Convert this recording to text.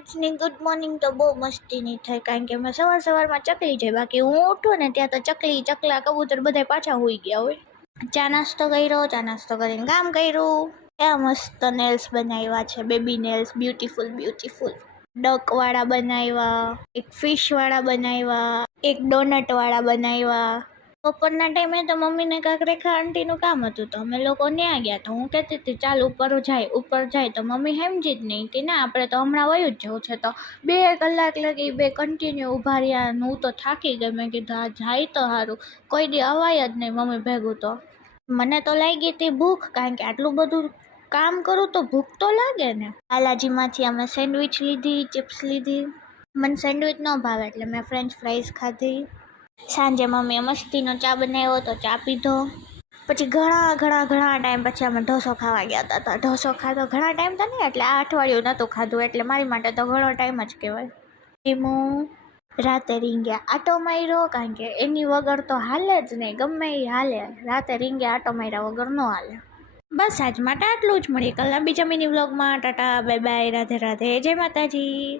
આજની good morning તો બહુ મસ્તીની થઈ, કારણ કે મેં સવારમાં ચકલી જાય, બાકી હું ઉઠું ને ત્યાં તો ચકલી ચકલા કબૂતર બધા પાછા હોઈ ગયા હોય. ચા નાસ્તો કરીને કામ કર્યું. ત્યાં મસ્ત નેલ્સ બનાવ્યા છે, બેબી નેલ્સ, બ્યુટીફુલ ડક વાળા બનાવ્યા, એક ફિશ વાળા બનાવ્યા, એક ડોનટ વાળા બનાવ્યા. બપોરના ટાઈમે તો મમ્મીને કાંક રેખા આંટીનું કામ હતું તો અમે લોકો ત્યાં ગયા. તો હું કહેતી હતી ચાલ ઉપર જાય, તો મમ્મી સમજી જ નહીં કે ના આપણે તો હમણાં વયું જ જવું છે. તો 2 કલાક લગી કન્ટિન્યુ ઊભા રહ્યા. હું તો થાકી ગઈ. મેં કીધું આ જાય તો સારું, કોઈ દી અવાય જ નહીં મમ્મી ભેગું. તો મને તો લાગી હતી ભૂખ, કારણ કે આટલું બધું કામ કરું તો ભૂખ તો લાગે ને. બાલાજીમાંથી અમે સેન્ડવિચ લીધી, ચિપ્સ લીધી. મને સેન્ડવિચ ન ભાવે એટલે મેં ફ્રેન્ચ ફ્રાઈઝ ખાધી. સાંજે મમ્મીએ મસ્તીનો ચા બનાવ્યો તો ચા પીધો. પછી ઘણા ટાઈમ પછી અમે ઢોસો ખાવા ગયા હતા. તો ઢોસો ખાધો ઘણા ટાઈમ તો નહીં, એટલે આ અઠવાડિયું નહોતું ખાધું, એટલે મારી માટે તો ઘણો ટાઈમ જ કહેવાય. હું રાતે રીંગ્યા આટો માર્યો, કારણ કે એની વગર તો હાલે જ નહીં, ગમે એ હાલે. રાતે રીંગ્યા આટો માર્યા વગર ન હાલે. બસ આજ માટે આટલું જ. મળીએ કાલના બીજા મિની વ્લોગમાં. ટાટા, બાય બાય, રાધે રાધે, જય માતાજી.